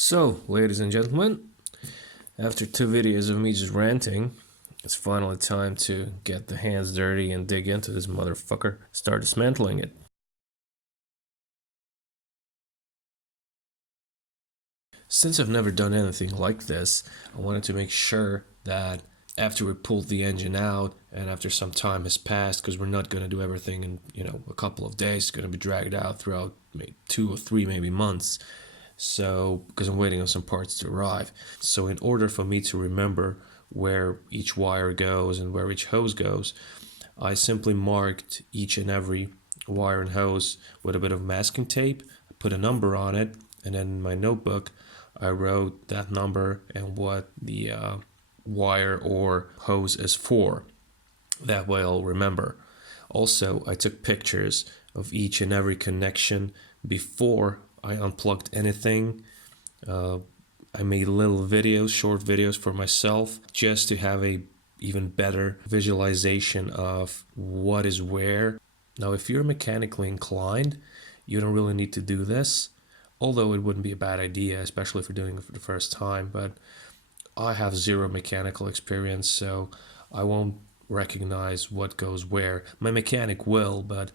So, ladies and gentlemen, after 2 videos of me just ranting, it's finally time to get the hands dirty and dig into this motherfucker. Start dismantling it. Since I've never done anything like this, I wanted to make sure that after we pulled the engine out and after some time has passed, because we're not going to do everything in a couple of days, it's going to be dragged out throughout maybe 2 or 3 maybe months. So, because I'm waiting on some parts to arrive. So in order for me to remember where each wire goes and where each hose goes, I simply marked each and every wire and hose with a bit of masking tape, put a number on it, and then in my notebook I wrote that number and what the wire or hose is for. That way I'll remember. Also, I took pictures of each and every connection before I unplugged anything. I made little videos, short videos for myself, just to have a even better visualization of what is where. Now, if you're mechanically inclined, you don't really need to do this, although it wouldn't be a bad idea, especially if you're doing it for the first time. But I have zero mechanical experience, so I won't recognize what goes where. My mechanic will, but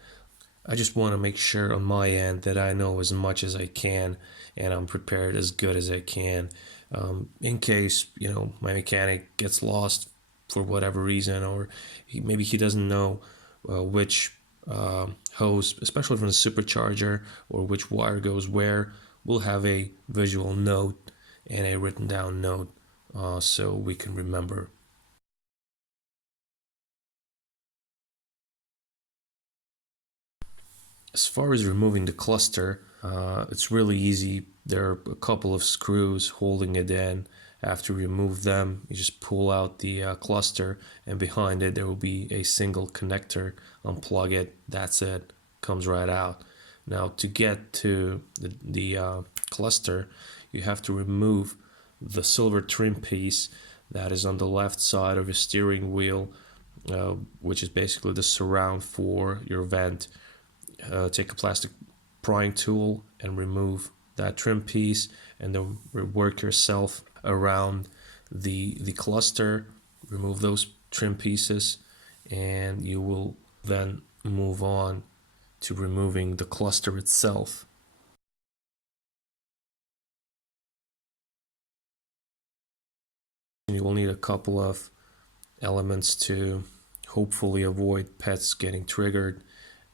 I just want to make sure on my end that I know as much as I can and I'm prepared as good as I can. In case, my mechanic gets lost for whatever reason, or maybe he doesn't know which hose, especially from the supercharger, or which wire goes where, we'll have a visual note and a written down note so we can remember. As far as removing the cluster, it's really easy. There are a couple of screws holding it in. After you remove them, you just pull out the cluster, and behind it there will be a single connector. Unplug it, that's it, comes right out. Now, to get to the cluster, you have to remove the silver trim piece that is on the left side of your steering wheel, which is basically the surround for your vent. Take a plastic prying tool and remove that trim piece, and then work yourself around the cluster. Remove those trim pieces, and you will then move on to removing the cluster itself. You will need a couple of elements to hopefully avoid pets getting triggered.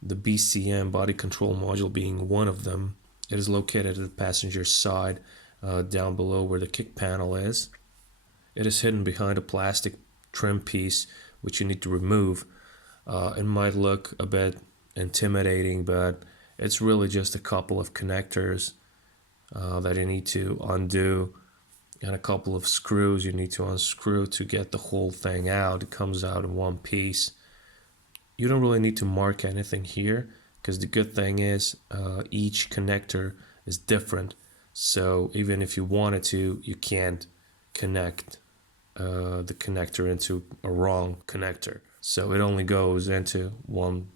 The BCM body control module being one of them. It is located at the passenger side, down below where the kick panel is. It is hidden behind a plastic trim piece which you need to remove. It might look a bit intimidating, but it's really just a couple of connectors that you need to undo, and a couple of screws you need to unscrew to get the whole thing out. It comes out in one piece. You don't really need to mark anything here, because the good thing is each connector is different. So even if you wanted to, you can't connect the connector into a wrong connector. So it only goes into one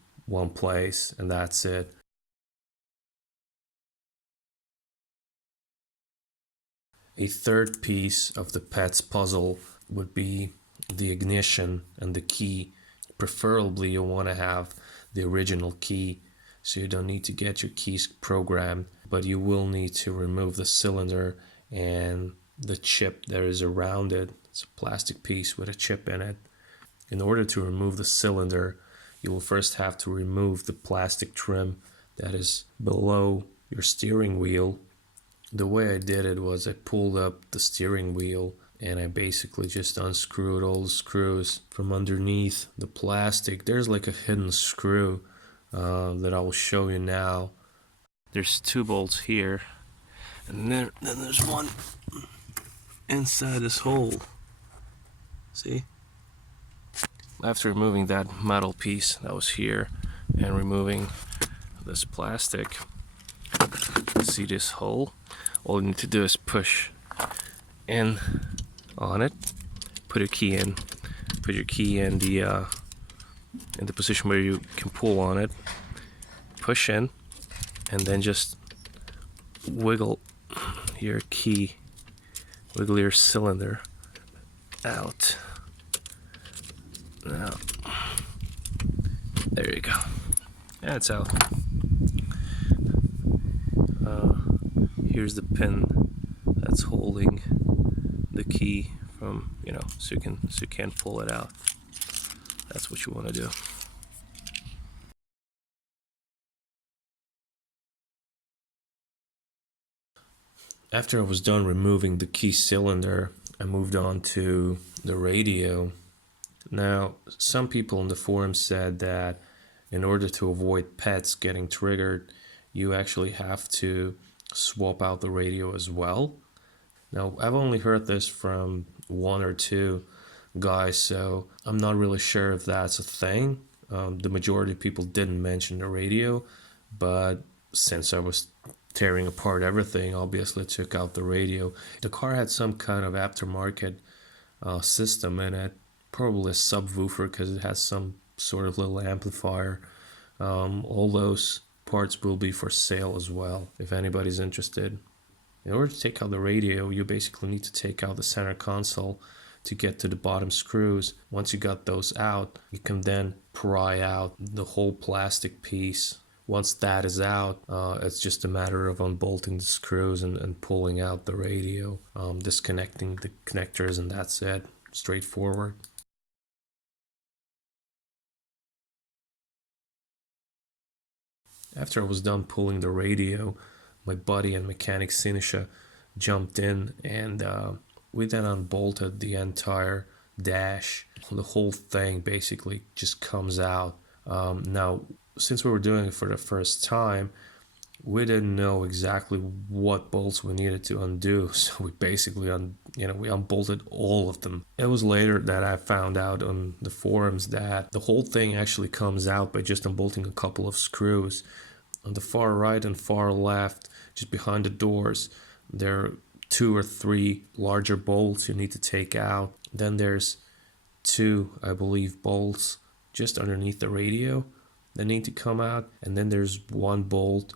place, and that's it. A third piece of the pet's puzzle would be the ignition and the key. Preferably you'll want to have the original key, so you don't need to get your keys programmed, but you will need to remove the cylinder and the chip that is around it. It's a plastic piece with a chip in it. In order to remove the cylinder, you will first have to remove the plastic trim that is below your steering wheel. The way I did it was I pulled up the steering wheel and I basically just unscrewed all the screws from underneath the plastic. There's like a hidden screw that I will show you now. There's 2 bolts here, and then there's one inside this hole. See? After removing that metal piece that was here and removing this plastic, see this hole? All you need to do is push in on it, put your key in, put your key in the position where you can pull on it, push in, and then just wiggle your key, wiggle your cylinder out. Now, there you go. Yeah, it's out. Here's the pin that's holding the key from, so you can't pull it out. That's what you want to do. After I was done removing the key cylinder, I moved on to the radio. Now, some people in the forum said that in order to avoid pets getting triggered, you actually have to swap out the radio as well. Now, I've only heard this from one or two guys, so I'm not really sure if that's a thing. The majority of people didn't mention the radio, but since I was tearing apart everything, obviously took out the radio. The car had some kind of aftermarket system in it, probably a subwoofer because it has some sort of little amplifier. All those parts will be for sale as well if anybody's interested. In order to take out the radio, you basically need to take out the center console to get to the bottom screws. Once you got those out, you can then pry out the whole plastic piece. Once that is out, it's just a matter of unbolting the screws and pulling out the radio, disconnecting the connectors, and that's it. Straightforward. After I was done pulling the radio, my buddy and mechanic Sinisha jumped in, and we then unbolted the entire dash. The whole thing basically just comes out. Now, since we were doing it for the first time, we didn't know exactly what bolts we needed to undo, so we basically we unbolted all of them. It was later that I found out on the forums that the whole thing actually comes out by just unbolting a couple of screws. On the far right and far left, just behind the doors, there are 2 or 3 larger bolts you need to take out. Then there's 2, I believe, bolts just underneath the radio that need to come out, and then there's 1 bolt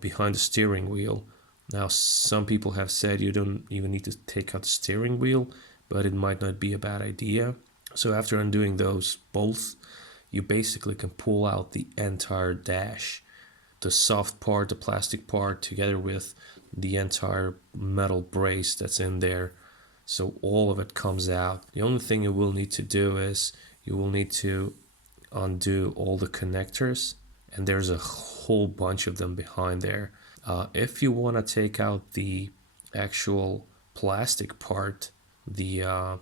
behind the steering wheel. Now, some people have said you don't even need to take out the steering wheel, but it might not be a bad idea. So after undoing those bolts, you basically can pull out the entire dash. The soft part, the plastic part, together with the entire metal brace that's in there. So all of it comes out. The only thing you will need to do is you will need to undo all the connectors, and there's a whole bunch of them behind there. If you want to take out the actual plastic part, the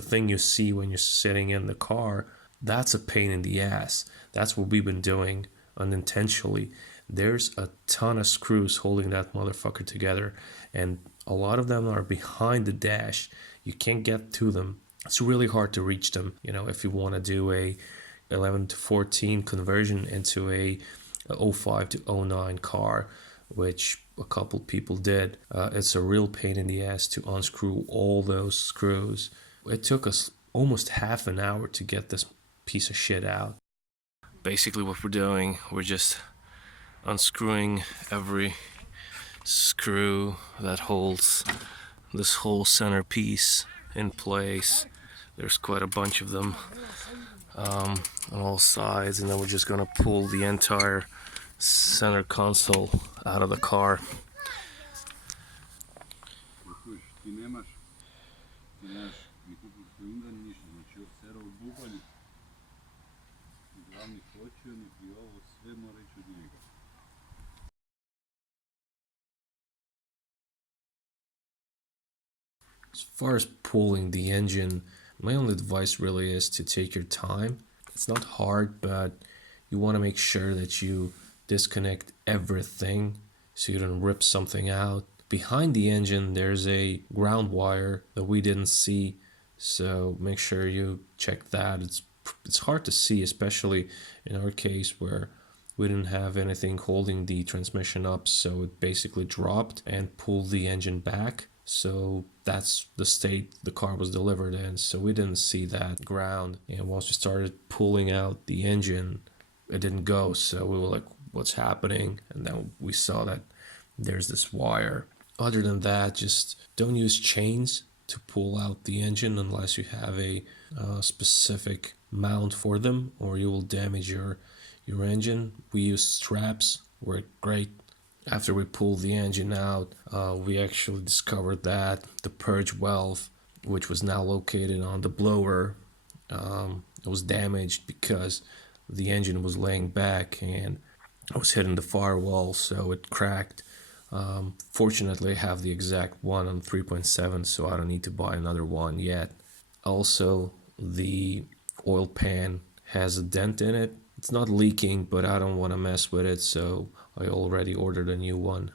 thing you see when you're sitting in the car, that's a pain in the ass. That's what we've been doing unintentionally. There's a ton of screws holding that motherfucker together, and a lot of them are behind the dash. You can't get to them. It's really hard to reach them. If you want to do a 11 to 14 conversion into a 05 to 09 car, which a couple people did, it's a real pain in the ass to unscrew all those screws. It took us almost half an hour to get this piece of shit out. Basically what we're doing, we're just unscrewing every screw that holds this whole center piece in place. There's quite a bunch of them on all sides, and then we're just gonna pull the entire center console out of the car. As far as pulling the engine, my only advice really is to take your time. It's not hard, but you want to make sure that you disconnect everything so you don't rip something out. Behind the engine, there's a ground wire that we didn't see, so make sure you check that. It's hard to see, especially in our case where we didn't have anything holding the transmission up, so it basically dropped and pulled the engine back. So that's the state the car was delivered in, so we didn't see that ground. And once we started pulling out the engine, it didn't go, so we were like, what's happening? And then we saw that there's this wire Other than that, just don't use chains to pull out the engine unless you have a specific mount for them, or you will damage your engine. We use straps, work great. After we pulled the engine out, we actually discovered that the purge valve, which was now located on the blower, it was damaged because the engine was laying back and I was hitting the firewall, so it cracked. Fortunately, I have the exact one on 3.7, so I don't need to buy another one yet. Also, the oil pan has a dent in it. It's not leaking, but I don't want to mess with it, so I already ordered a new one.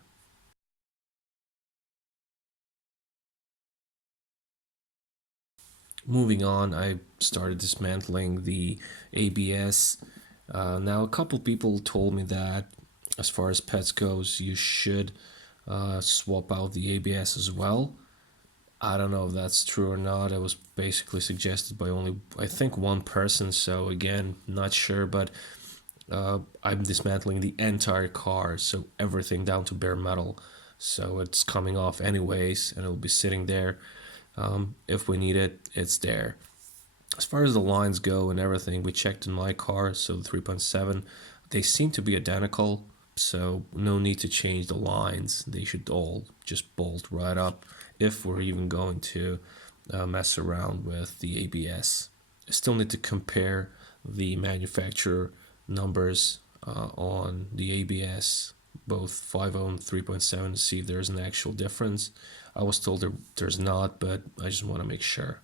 Moving on, I started dismantling the ABS. Now, a couple people told me that as far as pets goes, you should swap out the ABS as well. I don't know if that's true or not. It was basically suggested by only, I think, one person. So again, not sure, but I'm dismantling the entire car, so everything down to bare metal. So it's coming off anyways, and it'll be sitting there. If we need it, it's there. As far as the lines go and everything, we checked in my car, so the 3.7, they seem to be identical, so no need to change the lines. They should all just bolt right up if we're even going to mess around with the ABS. I still need to compare the manufacturer numbers on the ABS, both 5.0 and 3.7, to see if there's an actual difference. I was told there's not, but I just want to make sure.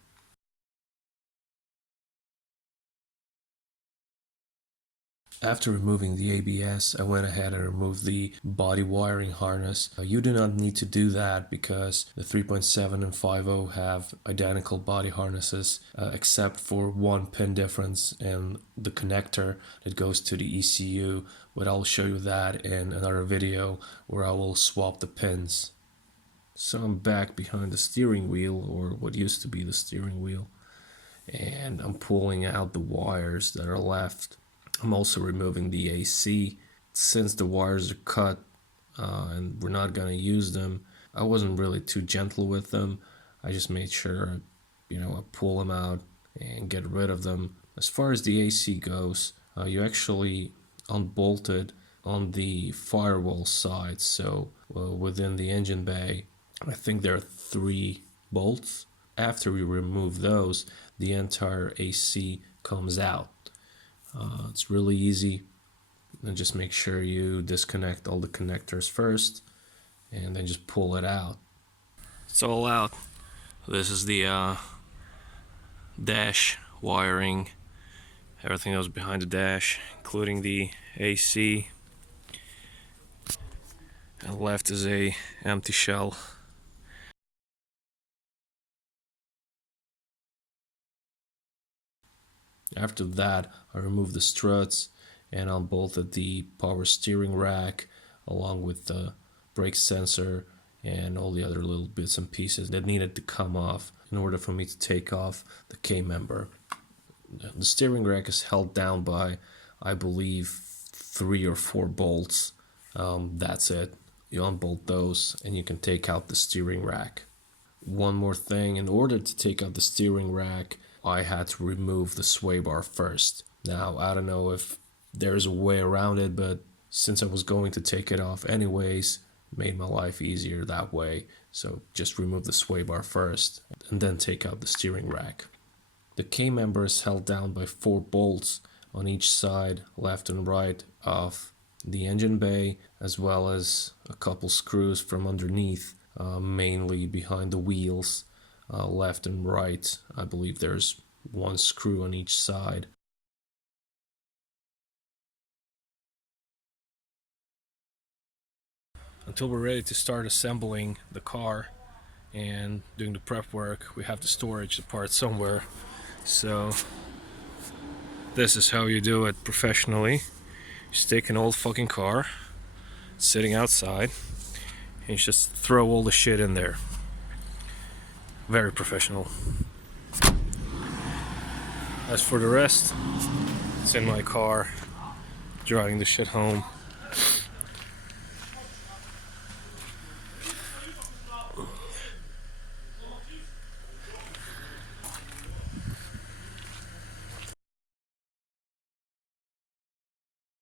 After removing the ABS, I went ahead and removed the body wiring harness. You do not need to do that because the 3.7 and 5.0 have identical body harnesses except for one pin difference in the connector that goes to the ECU, but I'll show you that in another video where I will swap the pins. So I'm back behind the steering wheel, or what used to be the steering wheel, and I'm pulling out the wires that are left. I'm also removing the AC. Since the wires are cut and we're not going to use them, I wasn't really too gentle with them. I just made sure, I pull them out and get rid of them. As far as the AC goes, you actually unbolted on the firewall side. So within the engine bay, I think there are 3 bolts. After we remove those, the entire AC comes out. It's really easy, and just make sure you disconnect all the connectors first and then just pull it out. It's all out. This is the dash wiring, everything that was behind the dash, including the AC, and left is a empty shell. After that, I removed the struts and unbolted the power steering rack along with the brake sensor and all the other little bits and pieces that needed to come off in order for me to take off the K-member. The steering rack is held down by, I believe, 3 or 4 bolts. That's it. You unbolt those and you can take out the steering rack. One more thing, in order to take out the steering rack, I had to remove the sway bar first. Now, I don't know if there's a way around it, but since I was going to take it off anyways, it made my life easier that way. So just remove the sway bar first and then take out the steering rack. The K-member is held down by 4 bolts on each side, left and right, of the engine bay, as well as a couple screws from underneath, mainly behind the wheels. Left and right, I believe there's 1 screw on each side. Until we're ready to start assembling the car and doing the prep work, we have to storage the parts somewhere. So this is how you do it professionally. You take an old fucking car sitting outside and you just throw all the shit in there. Very professional. As for the rest, it's in my car, driving the shit home.